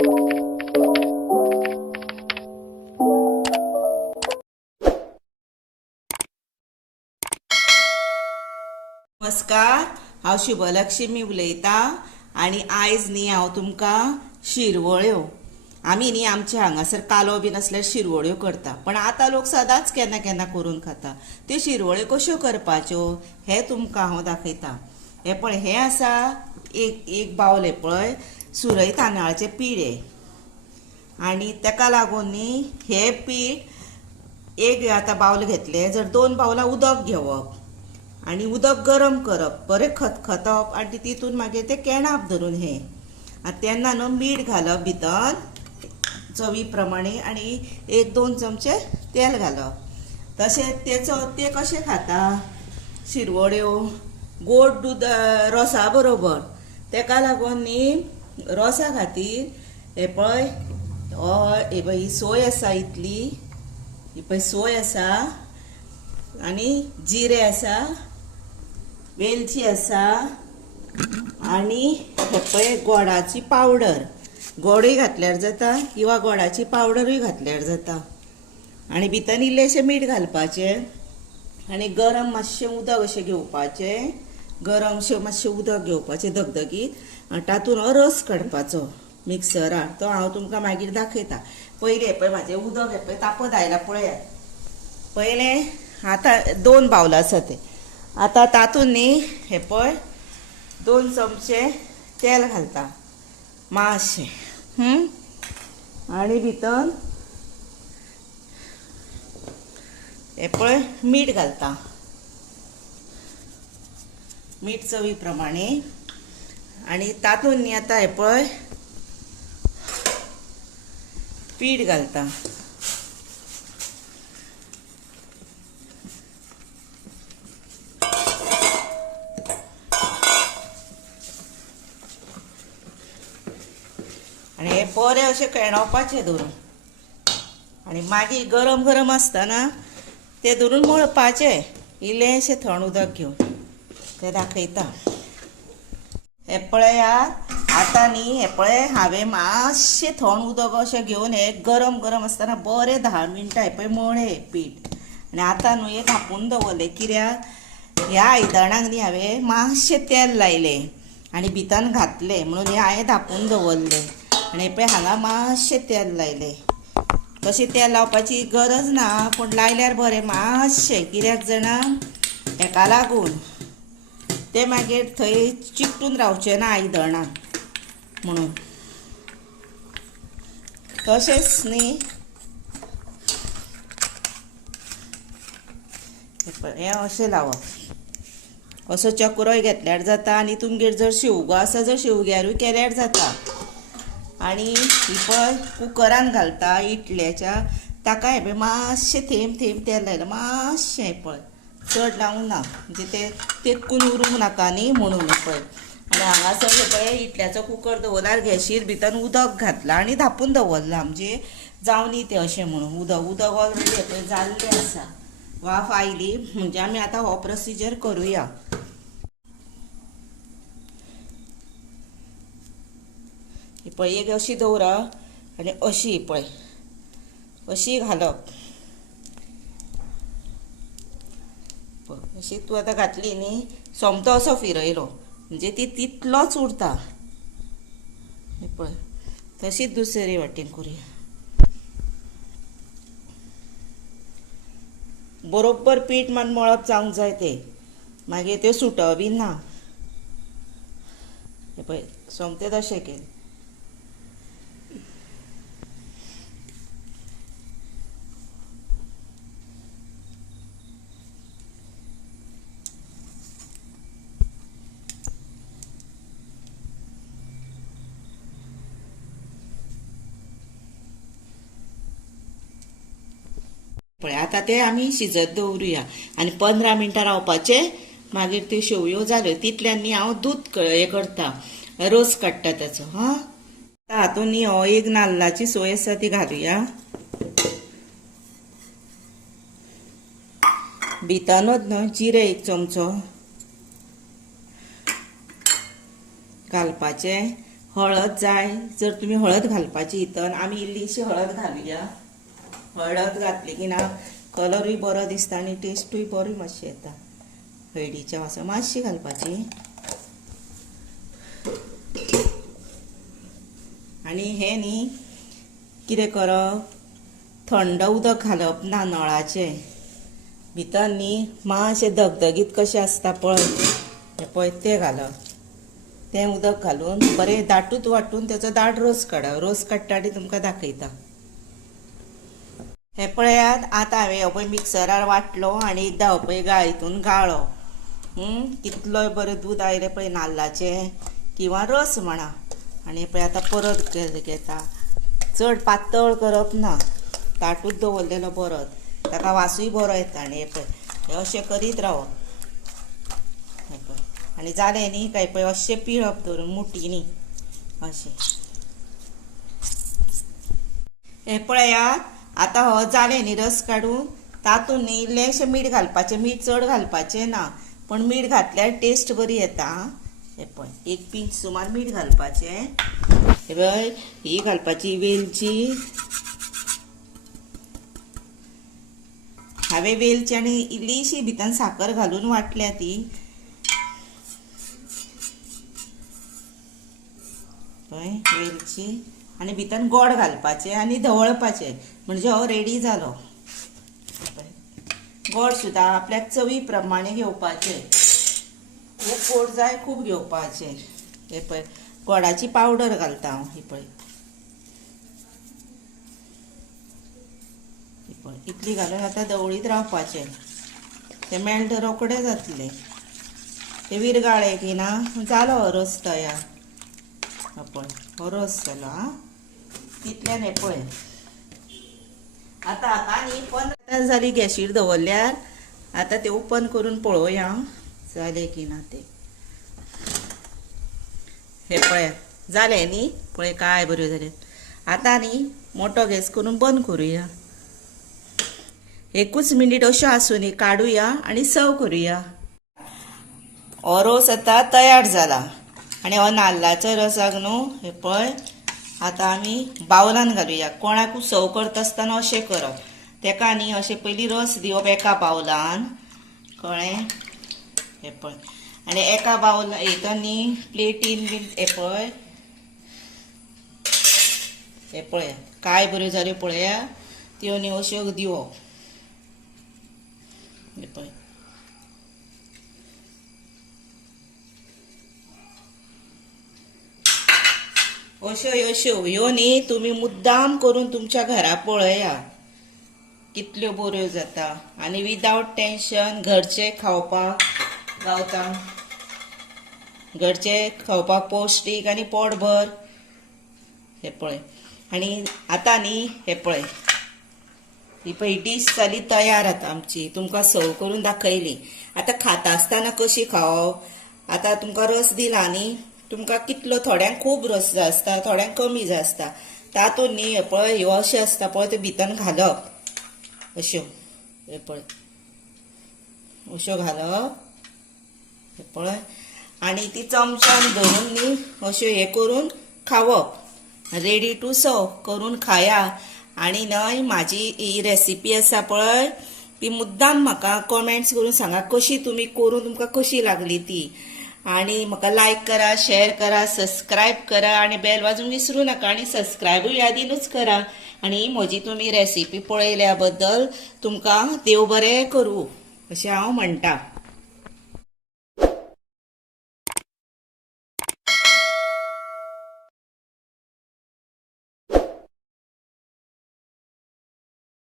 नमस्कार, हांव शुभलक्ष्मी उलयतां आनी आयज न्ही हांव तुमकां शिरवळ्यो आमी न्ही आमच्या हांगासर कालो बीन असल्यार शिरवळ्यो करता, पण आतां लोक सदांच केन्ना केन्ना करून खाता। त्यो शिरवळ्यो कश्यो करपाच्यो हे तुमकां हांव दाखयतां। हे पळय, हे आसा एक बावल, हे पळय सुरय तांदळाचें पीठ हे, आनी ताका लागून न्ही हे पीठ एक आतां बावल घेतले, जर 2 बावलां उदक घेवप आनी उदक गरम करप, बरें खतखतप आनी तितून मागीर ते केणाप धरून हे आतां तेन्ना न्हू मीठ घालप भितर चवी प्रमाणे आनी 1-2 चमचे तेल घालप। तशेंच ते कशे खाता शिरवळ्यो गोड दूद रोसा बरोबर। ताका लागून न्ही रोसा खातीर हे पळय ही सोय आसा, इतली ही पळय सोय आसा आनी जिरे आसा, वेलची आसा आनी हे पळय गोडाची पावडर, गोडूय घातल्यार जाता किंवा गोडाची पावडरूय घातल्यार जाता। आनी भितर इल्लेशें मीठ घालपाचें आनी गरम मातशें उदक अशें घेवपाचें, गरमशें मातशें उदक घेवपाचें धगधगीत आनी तातूंत हो रस काडपाचो मिक्सरार। तो हांव तुमकां मागीर दाखयतां। पयलीं हे पळय म्हाजें उदक हे पळय तापत आयलां पळयात। पयलें आतां 2 बावलां आसा ते, आतां तातूंत न्ही हे पळय 2 चमचे तेल घालता मातशें, आनी भितर हे पळय मीठ घालता, मीठ चवी प्रमाणे। आनी तातूंत न्ही आतां हे पळय पीठ घालता, आनी हे बरें अशें केणोवपाचें धरून आनी मागीर गरम गरम आसतना ते धरून मळपाचें इल्लेशें थंड उदक घेवन। ते दाखयता। हे पळयात, आतां न्ही हे पळय हांवें मातशें थंड उदक अशें घेवन हे गरम गरम आसतना बरें 10 मिनटां हे पळय मळ्ळें पीठ आनी आतां न्हू हे धांपून दवरलें। कित्याक ह्या आयदनाक न्ही हांवें मातशें तेल लायलें आनी भितर घातलें म्हणून हे हांवें धांपून दवरलें आनी हे पळय हांगा मातशें तेल लायलें। तशें तेल लावपाची गरज ना, पूण लायल्यार बरें मातशें, कित्याक जाणा हेका लागून ते मागीर थंय चिकटून रावचें ना आयदनाक म्हणून। तशेंच न्ही हें अशें लावप, असो चक्रोय घेतल्यार जाता आनी तुमगेर जर शेवगो आसा जर शेवग्यारूय केल्यार जाता। आनी ही पळय कुकरान घालता इडल्याच्या, ताका हे पळय मातशें थेंब थेंब तेल लायलां, मातशें हे पळय चड लावूं ना, म्हणजे ते तेंकून उरूंक नाका न्ही म्हणून हे पळय। आनी हांगासर हे पळय इडल्याचो कुकर दवरल्यार गॅशीर भितर उदक घातलां आनी धांपून दवरलां, म्हणजे जावनी तें अशें म्हणून। उदक ऑलरेडी हे पळय जाल्लें आसा, वाफ आयली म्हणजे आमी आतां हो प्रोसिजर करुया। ही पळय एक अशी दवरप आनी अशी पळय अशी घालप, अशी तूं आतां घातली न्ही, सोमतो असो फिरयलो म्हणजे ती तितलोच उरता। हे पळय तशीच दुसरे वाटेन करुया। बरोबर पीठ मान मळप जावंक जाय तें, मागीर त्यो सुटप बी ना। हे पळय सोमते तशें केलें। पळय आतां ते आमी शिजत दवरुया आनी 15 मिनटां रावपाचे, मागीर त्यो शेवयो जाल्यो। तितल्यान न्ही हांव दूद हे करता, रोस काडटा ताचो। हातूंत न्ही हो एक नाल्लाची सोय आसा ती घालुया, भितरनूच न्हू जिरे 1 चमचो घालपाचे हळद जाय जर तुम्ही हळद घालपाची हितन आमी इल्लीशी हळद घालुया. हळद घातली की ना कलरूय बरो दिसता आनी टेस्टूय बरी मातशी येता. हळदीच्या वासान मातशी घालपाची. आनी हे न्ही कितें करप थंड उदक घालप ना नळाचे भितर न्ही मातशें धगधगीत कशें आसता पळय तें घालप. तें उदक घालून बरें दाटूच वाटून तेचो दाट रोस काडप. रोस काडटा ती तुमकां दाखयता. हे पळयात आतां हांवें हो पळय मिक्सरार वाटलो आनी एकदां हो पळय हितून गाळ्ळो. कितलोय बरें दूद आयलें पळय नाल्लाचें किंवा रस म्हणा. आनी पळय आतां परत घेता. चड पातळ करप ना दाटूच दवरलेलो बरो. ताका वासूय बरो येता. आनी हे पळय हे अशें करीत रावप. हे पळय आनी जालें न्ही काय पळय अशें पिळप धरून मुठींनी अशें. हे पळयात आतां हो जालें न्ही रस काडून तातूंत न्ही इल्लेंशें मीठ घालपाचें. मीठ चड घालपाचें ना पण मीठ घातल्यार टेस्ट बरी येता. हे पळय 1 पिंच सुमार मीठ घालपाचें. हे पळय ही घालपाची वेलची. हांवें वेलची आनी इल्लीशी भितर साखर घालून वाटल्या ती. पळय वेलची आनी भितर गोड घालपाचें आनी धवळपाचें म्हणजे हो रेडी जालो. गोड सुद्दां आपल्याक चवी प्रमाणे घेवपाचें. खूब गोड जाय खूब घेवपाचें. हे पळय गोडाची पावडर घालता हांव. ही पळय इतली घालून आतां धवळीत रावपाचें. तें मेल्ट रोखडें जातलें. ते विरगाळ्ळे की ना जालो हो रोस तयार. पळय हो रोस जालो. तितल्यान हे पळय आतां हाका न्ही 15 जाली गॅशीर दवरल्यार. आतां ते ओपन करून पळोवया जालें की ना ते. हे पळय जालें न्ही पळय काय बऱ्यो जालें. आतां न्ही मोठो गॅस करून बंद करुया. 1 मिनीट अशें आसूं न्ही काडुया आनी सर्व करुया. हो रोस आतां तयार जाला. आनी हो नाल्लाच्या रसाक न्हू हे पळय आतां आमी बावलान घालुया. कोणाकूय सर्व करता आसतना अशें करप. तेका न्ही अशें पयलीं रस दिवप एका बावलान कळ्ळें. हे पळय आनी एका बावला हितून न्ही प्लेटीन बीन हे पळय काय बऱ्यो जाल्यो पळया. त्यो न्ही अश्यो दिवप. हे पळय अश्यो ह्यो न्ही तुमी मुद्दाम करून तुमच्या घरा पळया कितल्यो बऱ्यो जाता. आनी विदाउट टेन्शन घरचें खावपाक गावता. घरचें खावपाक पौश्टीक आनी पोटभर. हे पळय आनी आतां न्ही हे पळय ही पळय डीश जाली तयार आतां आमची. तुमकां सर्व करून दाखयली. आतां खाता आसतना कशी खावप. आतां तुमकां रस दिला न्ही तुमकां कितलो थोड्यांक खूब रस जाय आसता थोड्यांक कमी जाय आसता. तातूंत न्ही हे पळय ह्यो अशें आसता पळय ते भितर घालप अश्यो. हे पळय अश्यो घालप. हे पळय आनी ती चमच्यान धरून न्ही अश्यो हे करून खावप. रेडी टू सर्व करून खाया. आनी न्हय म्हाजी ही रेसिपी आसा पळय ती मुद्दाम म्हाका कमेंट्स करून सांगा कशी तुमी करून तुमकां कशी लागली ती. आनी म्हाका लायक करा शेअर करा सबस्क्रायब करा आनी बेल वाजूंक विसरूं नाका. आनी सबस्क्रायबूय यादीनूच करा. आनी म्हजी तुमी रेसिपी पळयल्या बद्दल तुमकां देव बरें करूं अशें हांव म्हणटा.